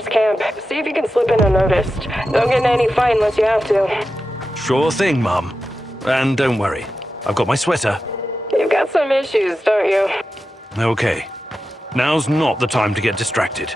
camp. See if you can slip in unnoticed. Don't get in any fight unless you have to. Sure thing, Mum. And don't worry, I've got my sweater. You've got some issues, don't you? Okay. Now's not the time to get distracted.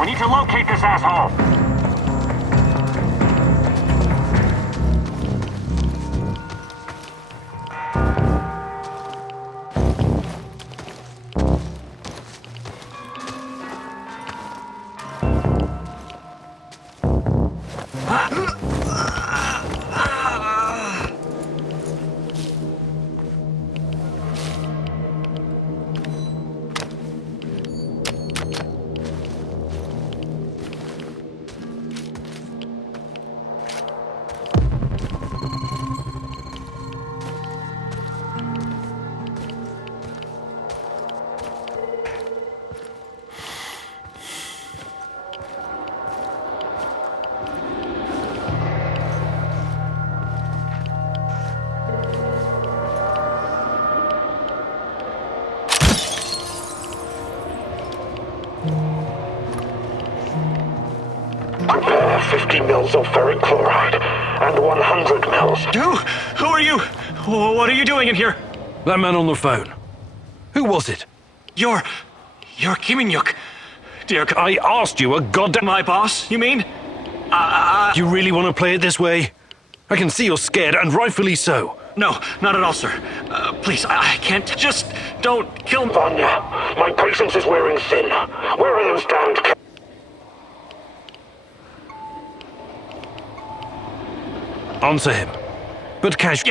We need to locate this asshole. Prepare 50 mils of ferric chloride and 100 mils. Who are you? What are you doing in here? That man on the phone. Who was it? You're Kiminyuk. Dear, I asked you a goddamn... my boss, you mean? You really want to play it this way? I can see you're scared, and rightfully so. No, not at all, sir. Please, I can't. Just don't kill me. Vanya, my patience is wearing thin. Where are those damned Answer him. But casually.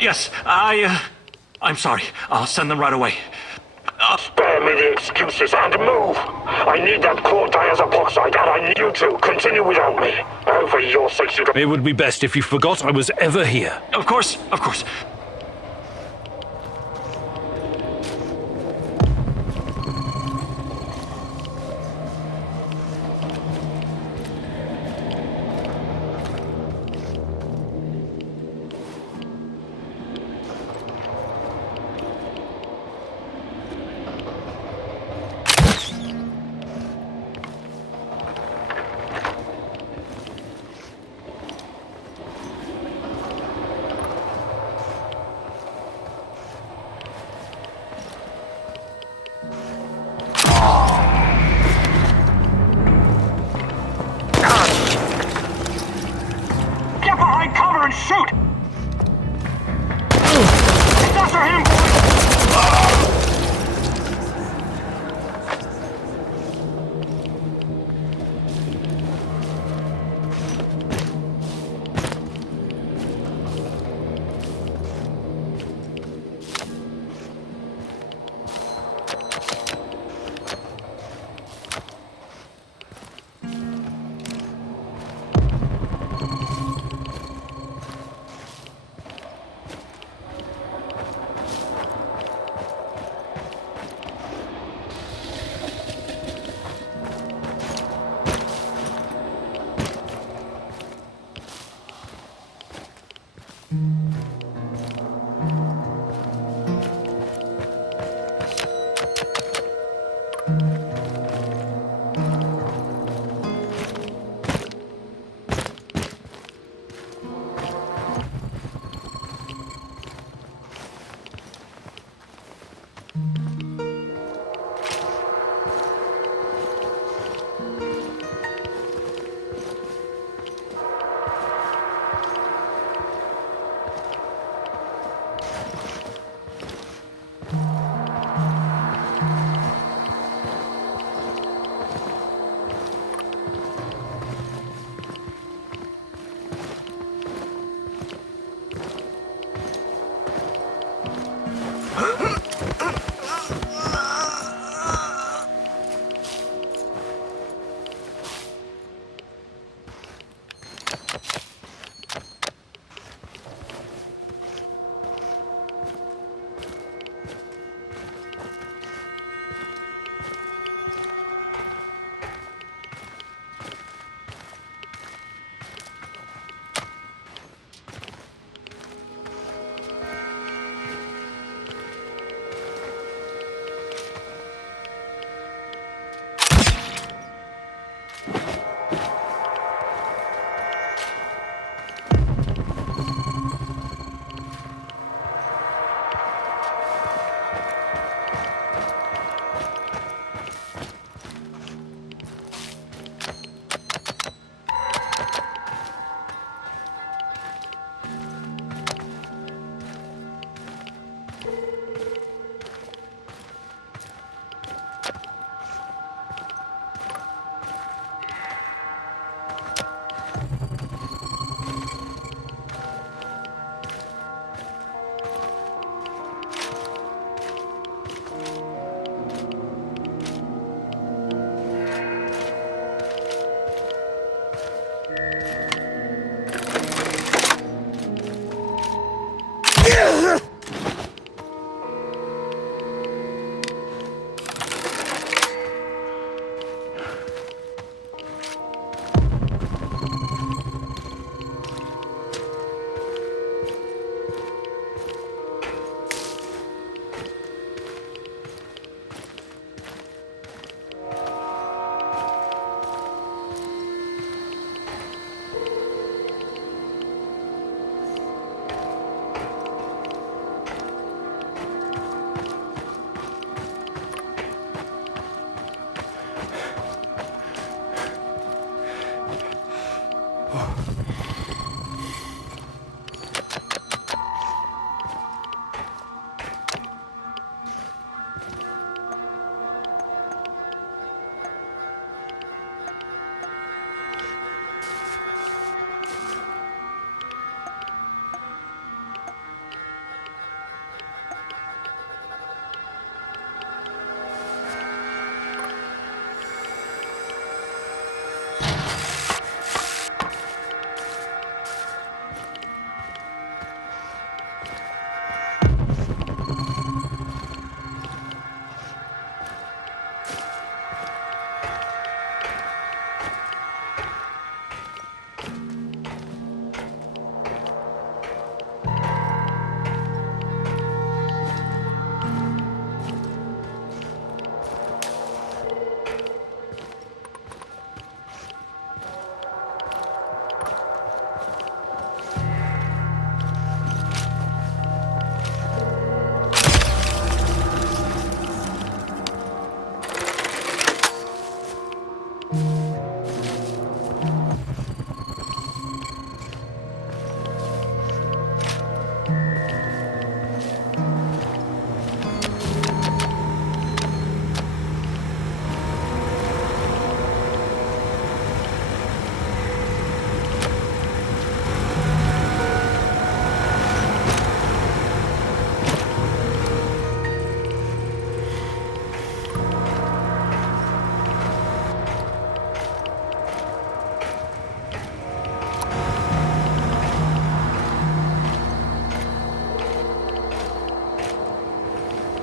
Yes, I'm sorry. I'll send them right away. Spare me the excuses and move! I need that core diazopoxide, and I need you to continue without me. Oh, for your sake, you don't... It would be best if you forgot I was ever here. Of course. Get behind cover and shoot! It's after him!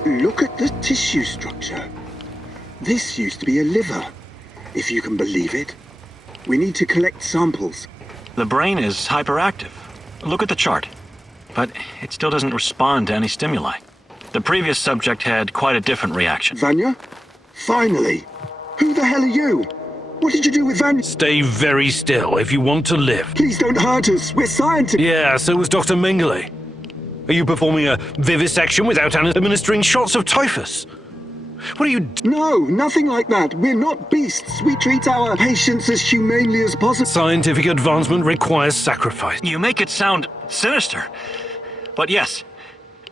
Look at the tissue structure. This used to be a liver, if you can believe it. We need to collect samples. The brain is hyperactive. Look at the chart. But it still doesn't respond to any stimuli. The previous subject had quite a different reaction. Vanya? Finally! Who the hell are you? What did you do with Vanya? Stay very still if you want to live. Please don't hurt us. We're scientists. Yeah, so was Dr. Mengele. Are you performing a vivisection without administering shots of typhus? What are you... No, nothing like that. We're not beasts. We treat our patients as humanely as possible. Scientific advancement requires sacrifice. You make it sound sinister. But yes,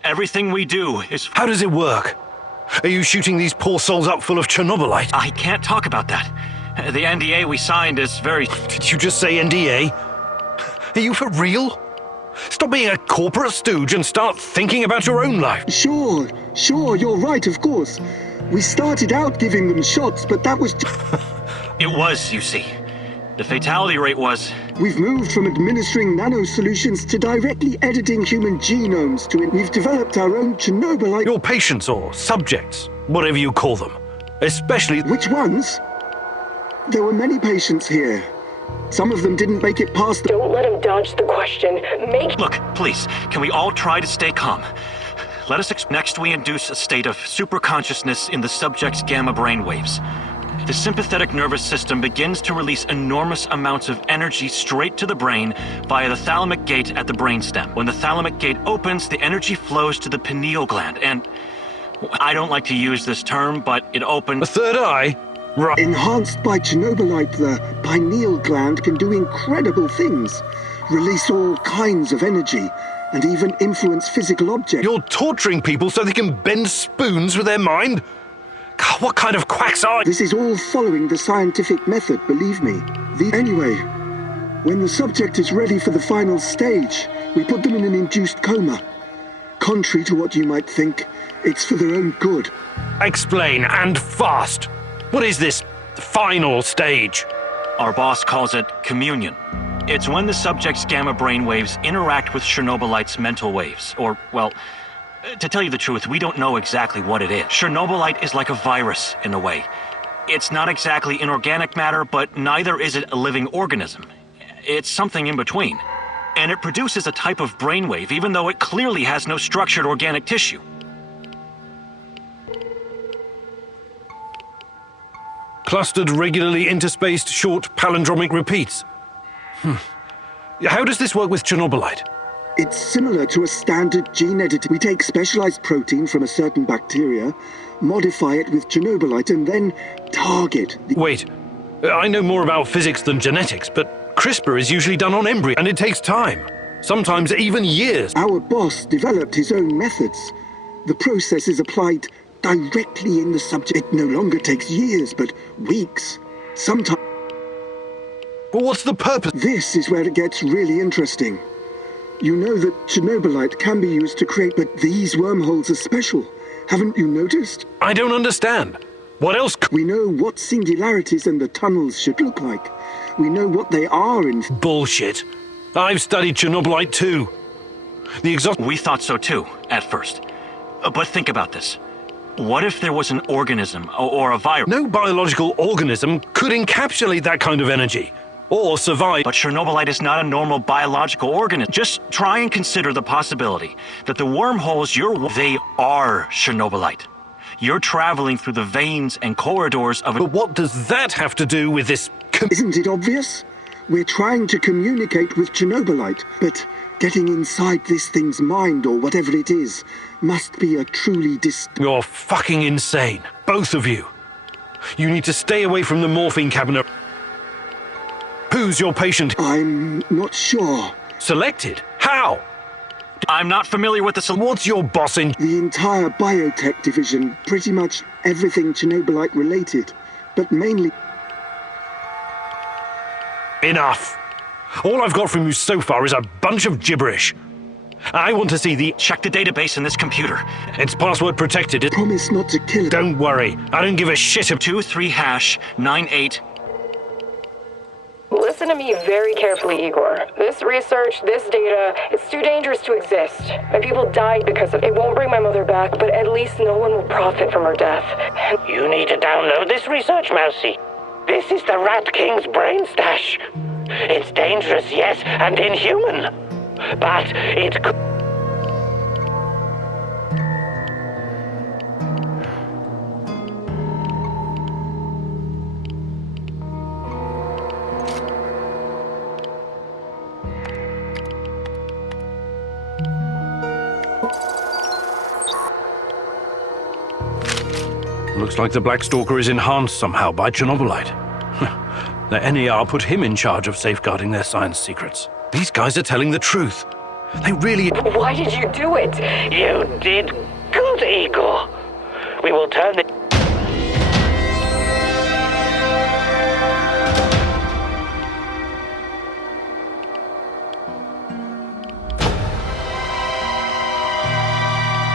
everything we do is... How does it work? Are you shooting these poor souls up full of Chernobylite? I can't talk about that. The NDA we signed is very... Did you just say NDA? Are you for real? Stop being a corporate stooge and start thinking about your own life. Sure, you're right, of course. We started out giving them shots, but that was... It was, you see. The fatality rate was... We've moved from administering nano-solutions to directly editing human genomes to it. We've developed our own Chernobylite... Your patients or subjects, whatever you call them. Especially... Which ones? There were many patients here. Some of them didn't make it past the... Don't let him dodge the question. Look, please, can we all try to stay calm? Let us next we induce a state of superconsciousness in the subject's gamma brainwaves. The sympathetic nervous system begins to release enormous amounts of energy straight to the brain via the thalamic gate at the brainstem. When the thalamic gate opens, the energy flows to the pineal gland, and I don't like to use this term, but it opens... A third eye? Right. Enhanced by Chernobylite, the pineal gland can do incredible things. Release all kinds of energy, and even influence physical objects. You're torturing people so they can bend spoons with their mind? God, what kind of quacks are you? This is all following the scientific method, believe me. Anyway, when the subject is ready for the final stage, we put them in an induced coma. Contrary to what you might think, it's for their own good. Explain, and fast. What is this final stage? Our boss calls it communion. It's when the subject's gamma brainwaves interact with Chernobylite's mental waves. Or, well, to tell you the truth, we don't know exactly what it is. Chernobylite is like a virus, in a way. It's not exactly inorganic matter, but neither is it a living organism. It's something in between. And it produces a type of brainwave, even though it clearly has no structured organic tissue. Clustered, regularly interspaced, short palindromic repeats. How does this work with Chernobylite? It's similar to a standard gene editing. We take specialized protein from a certain bacteria, modify it with Chernobylite, and then target the... Wait, I know more about physics than genetics, but CRISPR is usually done on embryo, and it takes time. Sometimes even years. Our boss developed his own methods. The process is applied directly in the subject. It no longer takes years, but weeks. Sometimes... But what's the purpose? This is where it gets really interesting. You know that Chernobylite can be used to create, but these wormholes are special. Haven't you noticed? I don't understand. What else We know what singularities and the tunnels should look like. We know what they are in... Bullshit. I've studied Chernobylite too. We thought so too, at first. But think about this. What if there was an organism or a virus? No biological organism could encapsulate that kind of energy. Or survive. But Chernobylite is not a normal biological organism. Just try and consider the possibility that the wormholes they are Chernobylite. You're traveling through the veins and corridors of But what does that have to do with this... Isn't it obvious? We're trying to communicate with Chernobylite, but getting inside this thing's mind or whatever it is must be a truly You're fucking insane. Both of you. You need to stay away from the morphine cabinet. Who's your patient? I'm not sure. Selected? How? I'm not familiar with the... What's your boss in... The entire biotech division, pretty much everything Chernobylite related, but mainly... Enough. All I've got from you so far is a bunch of gibberish. I want to see the... Check the database in this computer. It's password protected. Promise not to kill it. Don't worry. I don't give a shit if... 23#98. Listen Listen to me very carefully, Igor. This research, this data, it's too dangerous to exist. My people died because of it. It won't bring my mother back, but at least no one will profit from her death. You need to download this research, Mousy. This is the Rat King's brain stash. It's dangerous, yes, and inhuman. But it could... Looks like the Black Stalker is enhanced somehow by Chernobylite. The NER put him in charge of safeguarding their science secrets. These guys are telling the truth. They really... Why did you do it? You did good, Igor. We will turn the...